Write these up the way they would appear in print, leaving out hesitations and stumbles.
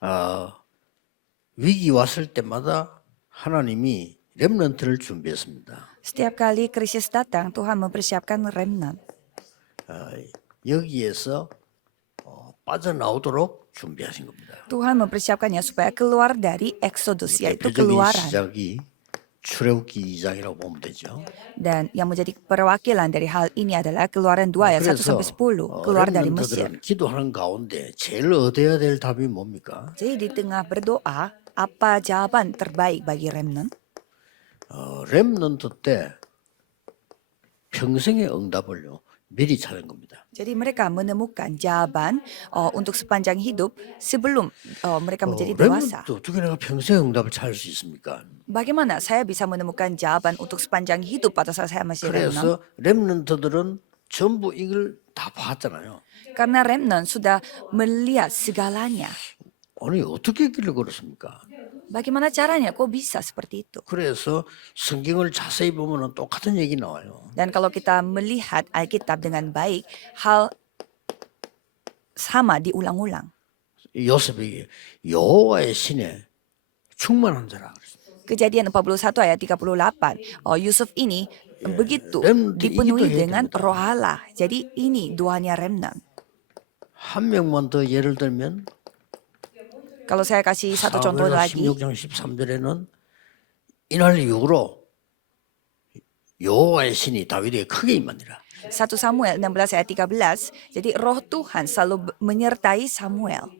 어, 위기 왔을 때마다 하나님이 렘넌트를 준비했습니다. Setiap kali krisis datang, Tuhan mempersiapkan remnant. 여기에서 빠져나오도록 준비하신 겁니다. Tuhan mempersiapkannya supaya keluar dari Exodus, yaitu 대표적인 keluaran. 시작이 출애굽기 2장이라고 보면 되죠. Dan yang menjadi perwakilan dari hal ini adalah Keluaran 2 ayat 1 sampai 10, keluar dari Mesir. 렘넌트들은 기도하는 가운데 제일 얻어야 될 답이 뭡니까? Jadi di tengah berdoa, apa jawaban terbaik bagi remnant? 렘넌트 때 평생의 응답을요 미리 찾은 겁니다. Jadi mereka menemukan jawaban untuk sepanjang hidup sebelum mereka menjadi dewasa. 렘넌트 어떻게 내가 평생의 응답을 찾을 수 있습니까? Bagaimana saya bisa menemukan jawaban untuk sepanjang hidup pada saat saya masih remnant? 그래서 렘넌트들은 전부 이걸 다 봤잖아요. Karena remnant sudah melihat segalanya. 아니 어떻게 길을 걸었습니까? Bagaimana caranya kok bisa seperti itu? 그래서 성경을 자세히 보면 똑같은 얘기 나와요. Dan kalau kita melihat Alkitab dengan baik, hal sama diulang-ulang. 요셉이 여호와의 신에 충만한 자라 그랬어요. Kejadian 41 ayat 38, Yusuf ini begitu remnant dipenuhi itu dengan itu. roh Allah. Jadi ini doanya remnant. 한 명만 더 예를 들면 Kalau saya kasih satu contoh 사무엘하 lagi, 16장 13절에는 이날 이후로 여호와의 신이 다윗에게 크게 임하니라. 1 Samuel 16 ayat 13, jadi roh Tuhan selalu menyertai Samuel.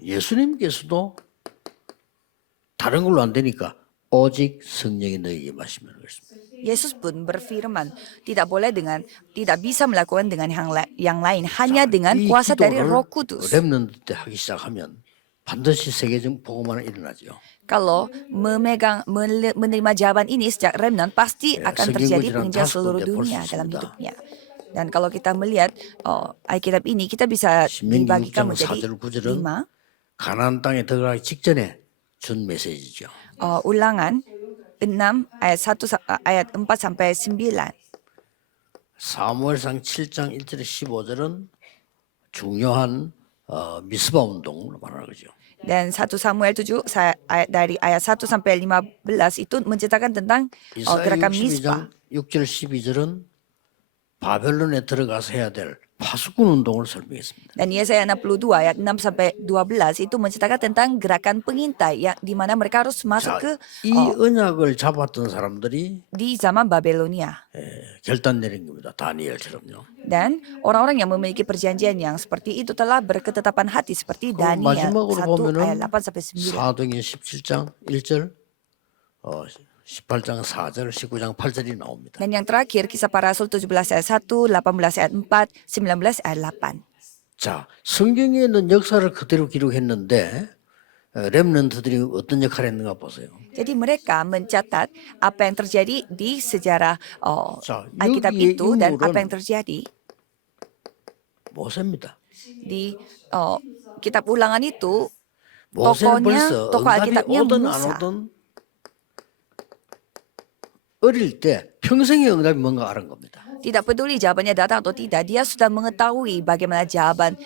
예수님께서도 다른 걸로 안 되니까 오직 성령이 너에게 마시면 그랬습니다. Yesus pun berfirman, tidak bisa melakukan dengan yang lain, hanya dengan 이 kuasa dari 기도를 Roh Kudus. 렘넌트 때 하기 시작하면 반드시 세계적 복음화는 일어나죠. Kalau menerima jawaban ini sejak remnant, pasti akan terjadi penginjilan seluruh dunia dalam hidupnya. Dan kalau kita melihat Alkitab ini, kita bisa dibagikan menjadi 5. 가나안 땅에 들어가기 직전에 준 메시지죠. Ulangan 6 ayat 4 sampai 9. 사무엘상 7장 1절에 15절은 중요한 미스바 운동을 말하는 거죠. Dan 1 Samuel 7 dari ayat 1 sampai 15 itu menceritakan tentang gerakan Mizpah. 6절 12절은 바벨론에 들어가서 해야 될 파수꾼 운동을 설명했습니다. Dan Yesaya 62 ayat 6 sampai 12 itu menceritakan tentang gerakan pengintai yang di mana mereka harus masuk ke 이 언약을 잡았던 사람들이 di zaman Babelonia. 결단 내린 겁니다. 다니엘처럼요. Dan orang-orang yang memiliki perjanjian yang seperti itu telah berketetapan hati seperti Daniel 1 ayat 8 sampai 9. 사도행전 17장 1절 18장 4절, 19장 8절이 나옵니다. Dan yang terakhir kisah para rasul 17 ayat 1, 18 ayat 4, 19 ayat 8. 자, 성경에 있는 역사를 그대로 기록했는데 렘넌트들이 어떤 역할을 했는가 보세요. Jadi mereka mencatat apa yang terjadi di sejarah Alkitab 여기에 itu dan 인물은 apa yang terjadi 모세입니다. di kitab ulangan itu. 모세는 Tokohnya, 벌써 tokoh 응답이 Alkitabnya 오든 안 Musa. 오든 어릴 때 평생의 응답이 뭔가 아는 겁니다. Tidak peduli jawabannya datang atau tidak, dia sudah mengetahui bagaimana jawaban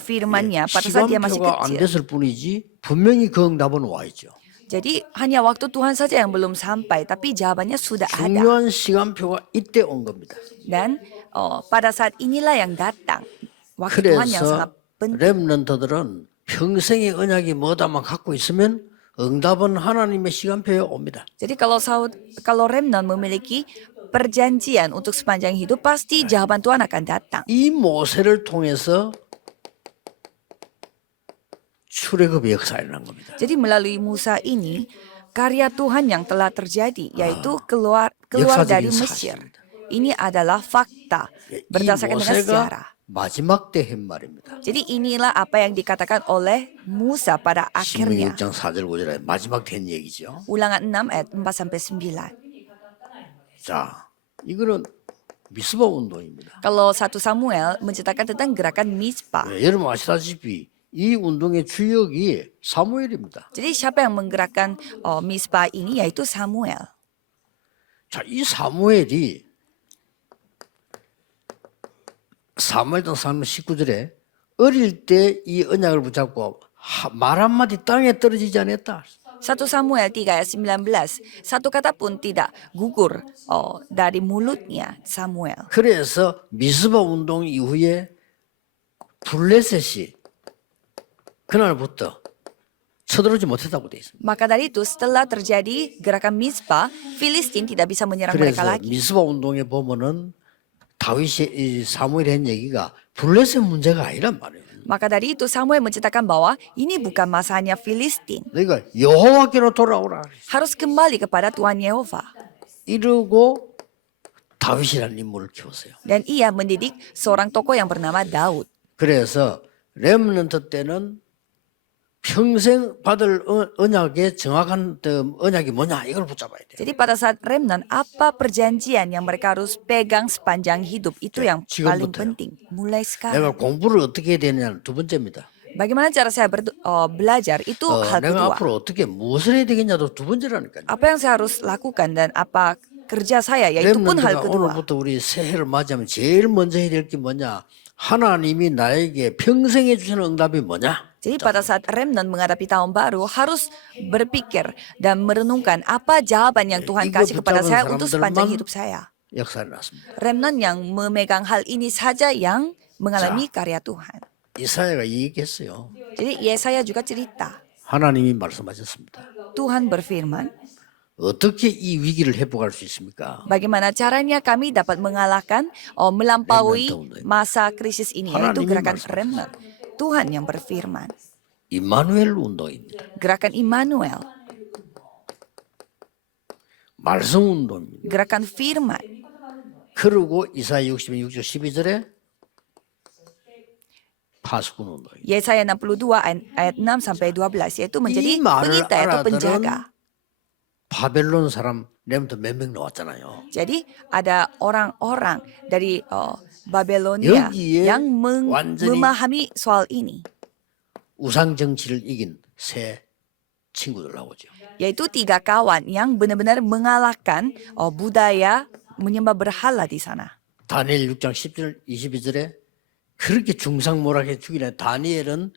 firman-Nya pada saat dia masih 시간표가 안 kecil. 됐을 뿐이지 분명히 그 응답은 와 있죠. Jadi hanya waktu Tuhan saja yang belum sampai, tapi jawabannya sudah ada. 중요한 시간표가 이때 온 겁니다. Dan pada saat inilah yang datang, waktu Tuhan yang sangat 그래서 penting. 렘넌트들은 평생의 언약이 뭐다만 갖고 있으면 응답은 하나님의 시간표에 옵니다. Jadi kalau remnant memiliki perjanjian untuk sepanjang hidup, pasti jawaban Tuhan akan datang. 이 모세를 통해서 출애굽의 역사가 일어난 겁니다. Jadi melalui Musa ini, karya Tuhan yang telah terjadi, yaitu keluar 역사적인 dari Mesir. 사실입니다. Ini adalah fakta 이 berdasarkan dengan sejarah. 모세가 마지막 때 한 말입니다. Jadi inilah apa yang dikatakan oleh Musa pada 신명기 akhirnya. 6장 4절 5절에 마지막 때 한 얘기죠. Ulangan 6 ayat 4 sampai 9. 자, 이거는 미스바 운동입니다. Kalau 1 Samuel menceritakan tentang gerakan Mizpah. 여러분 아시다시피 이 운동의 주역이 사무엘입니다. Jadi siapa yang menggerakkan Mizpah ini, yaitu Samuel. 자, 이 사무엘이 사무엘상 19절에 어릴 때 이 언약을 붙잡고 말 한마디 땅에 떨어지지 않았다. 1 Samuel 3 ayat 19. Satu kata pun tidak gugur dari mulutnya Samuel. 그래서 미스바 운동 이후에 블레셋이 그날부터 쳐들어오지 못했다고 돼 있습니다. Maka dari itu setelah terjadi gerakan Mizpah, Filistin tidak bisa menyerang mereka 그래서 lagi. 미스바 운동에 보면은 다윗이 이 사무엘이 한 얘기가 블레셋 문제가 아니란 말이에요. Maka dari itu Samuel menceritakan bahwa ini bukan masalahnya Filistin. 그러니까 여호와께로 돌아오라. Harus kembali kepada Tuhan Yehova. 이러고 다윗이라는 인물을 키웠어요. Dan ia mendidik seorang tokoh yang bernama Daud. 그래서 렘넌트 때는 평생 받을 언약의 정확한 언약이 뭐냐 이걸 붙잡아야 돼요. Jadi pada saat remnant, apa perjanjian yang mereka harus pegang sepanjang hidup? Itu yang paling 지금부터요. penting. Mulai sekarang. 내가 공부를 어떻게 해야 되느냐는 두 번째입니다. Bagaimana cara saya belajar? Itu hal 내가 kedua. 앞으로 어떻게 무엇을 해야 되겠냐도 두 번째라니까요. Apa yang saya harus lakukan dan apa kerja saya? Yaitu pun hal 렘넌트가 kedua. 오늘부터 우리 새해를 맞이하면 제일 먼저 해야 될 게 뭐냐? 하나님이 나에게 평생에 주시는 응답이 뭐냐? Jadi pada saat remnant menghadapi tahun baru harus berpikir dan merenungkan apa jawaban yang Tuhan 이거 kasih kepada 붙잡은 saya untuk sepanjang 사람들만 hidup saya. 역사를 났습니다. Remnant yang memegang hal ini saja yang mengalami karya Tuhan. 이사야가 얘기했어요. Jadi Yesaya juga cerita. 하나님이 말씀하셨습니다. Tuhan berfirman, 어떻게 이 위기를 회복할 수 있습니까? bagaimana caranya kami dapat mengalahkan melampaui masa krisis ini, yaitu 하나님이 gerakan 말씀하셨어요. remnant. Tuhan yang berfirman. 임마누엘 운동입니다. Gerakan Immanuel, 말씀 운동입니다. gerakan firman. 그리고 이사야 66장 12절에 파수꾼 운동입니다. Yesaya 62 ayat 6 sampai 12 yaitu menjadi 이 말을 pengintai atau 알아들은 penjaga. 바벨론 사람 렘트 몇 명 나왔잖아요. Jadi ada orang-orang dari Babelonia 여기에 yang 완전히 memahami soal ini, 우상 정치를 이긴 새 친구들 나오죠. yaitu 3 kawan yang benar-benar mengalahkan budaya menyembah berhala di sana. 다니엘 6장 10절 22절에 그렇게 중상모략해 죽이는 다니엘은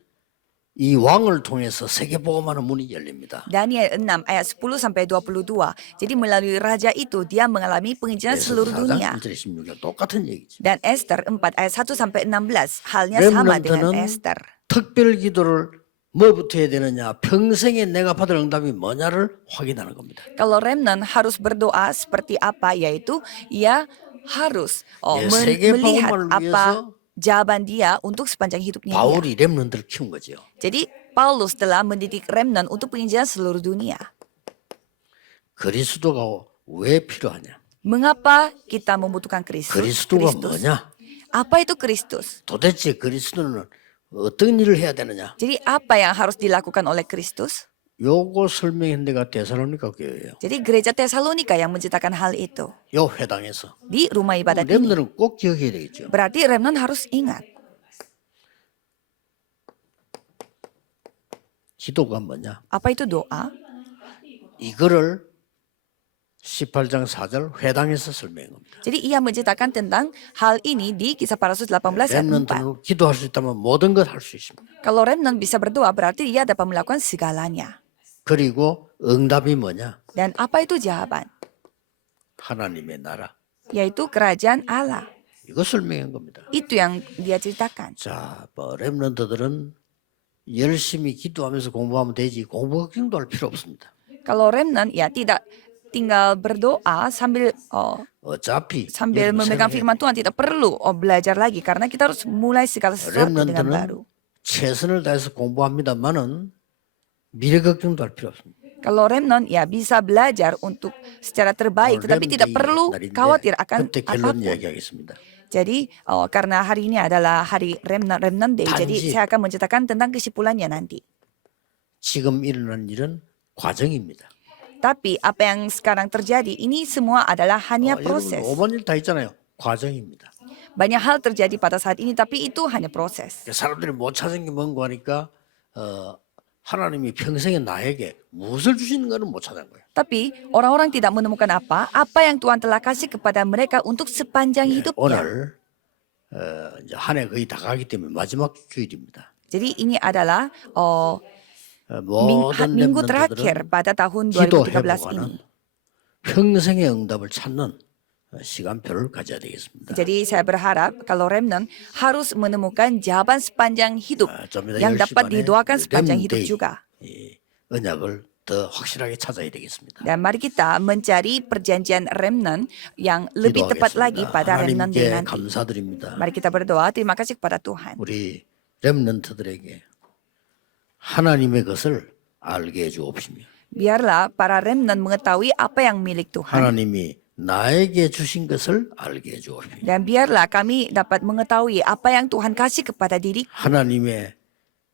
이 왕을 통해서 세계복음하는 문이 열립니다. Daniel 6 ayat 10 sampai 22. Jadi melalui raja itu dia mengalami penginjilan 에스더 seluruh 4장 dunia. 1절 16절 똑같은 얘기죠. Dan Esther 4 ayat 1 sampai 16 halnya sama dengan 렘넌트는 Esther. 특별 기도를 뭐부터 해야 되느냐, 평생에 내가 받을 응답이 뭐냐를 확인하는 겁니다. Kalau remnant harus berdoa seperti apa, yaitu ia harus 세계 melihat 복음을 apa 위해서 jawaban dia untuk sepanjang hidupnya dia. 바울이 렘넌트를 키운 거죠. Jadi Paulus telah mendidik remnant untuk penginjilan seluruh dunia. 그리스도가 왜 필요하냐? Mengapa kita membutuhkan Kristus? 그리스도가 뭐냐? Apa itu Kristus? 도대체 그리스도는 어떤 일을 해야 되느냐? Jadi apa yang harus dilakukan oleh Kristus? 요거 설명한 데가 데살로니가 교회예요. Jadi gereja Tesalonika yang menceritakan hal itu 요 회당에서. di rumah ibadat ini. 렘넌트는 꼭 기억해야 되겠죠. Berarti remnant harus ingat. 기도가 뭐냐? Apa itu doa? 이거를 18장 4절 회당에서 설명한 겁니다. Jadi ia menceritakan tentang hal ini di Kisah Para Rasul 18 ayat 4. 렘넌트는 기도할 수 있다면 모든 것 할 수 있습니다. Kalau remnant bisa berdoa berarti ia dapat melakukan segalanya. 그리고 응답이 뭐냐? Dan apa itu jawaban? 하나님의 나라. Yaitu kerajaan Allah. 이거 설명한 겁니다. Itu yang dia ceritakan. 자, 렘넌트들은 열심히 기도하면서 공부하면 되지 공부 걱정도 할 필요 없습니다. Kalau remnant ya tidak tinggal berdoa sambil 어차피 memegang firman Tuhan, tidak perlu belajar lagi karena kita harus mulai segala sesuatu dengan baru. 렘넌트는 최선을 다해서 공부합니다만은 미래 걱정도 할 필요 없습니다. Kalau remnant ya bisa belajar untuk secara terbaik, tetapi tidak perlu khawatir akan 그때 결론 apapun. 이야기하겠습니다. Jadi karena hari ini adalah hari remnant day, jadi 단지 saya akan menceritakan tentang kesimpulannya nanti. 지금 일어난 일은 과정입니다. Tapi apa yang sekarang terjadi ini semua adalah hanya proses. 여러분 5번 일 다 있잖아요. 과정입니다. Banyak hal terjadi pada saat ini, tapi itu hanya proses. 사람들이 못 찾은 게 뭔가 하니까 하나님이 평생에 나에게 무엇을 주시는가는 못 찾은 거예요. Tapi orang-orang tidak menemukan apa yang Tuhan telah kasih kepada mereka untuk sepanjang hidupnya. 오늘 이제 한 해 거의 다 가기 때문에 마지막 주일입니다. Jadi ini adalah 모든 minggu 렘넌트들은 terakhir pada tahun 기도 2013 회복하는 ini. 평생의 응답을 찾는 시간표를 가져야 되겠습니다. Jadi saya berharap kalau remnant harus menemukan jawaban sepanjang hidup 좀 이따 yang 10시 dapat 반에 didoakan sepanjang hidup 렘데이 juga. 이 언약을 더 확실하게 찾아야 되겠습니다. Dan mari kita mencari perjanjian remnant yang lebih tepat lagi 기도하겠습니다. pada remnant day 하나님께 nanti. 감사드립니다. Mari kita berdoa, terima kasih kepada Tuhan. 우리 렘넌트들에게 하나님의 것을 알게 해 주옵시며 Biarlah para remnant mengetahui apa yang milik Tuhan. 하나님이 나에게 주신 것을 알게 해 주옵시며 Dan biarlah kami dapat mengetahui apa yang Tuhan kasih kepada diri. 하나님의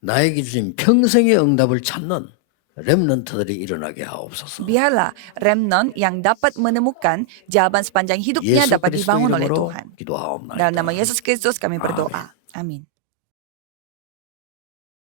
나에게 주신 평생의 응답을 찾는 렘넌트들이 일어나게 하옵소서. Biarlah remnant yang dapat menemukan jawaban sepanjang hidupnya 예수 dapat 그리스도 dibangun oleh 이름으로 Tuhan. 기도하옵나이다. Dalam nama Yesus Kristus kami berdoa. Amin.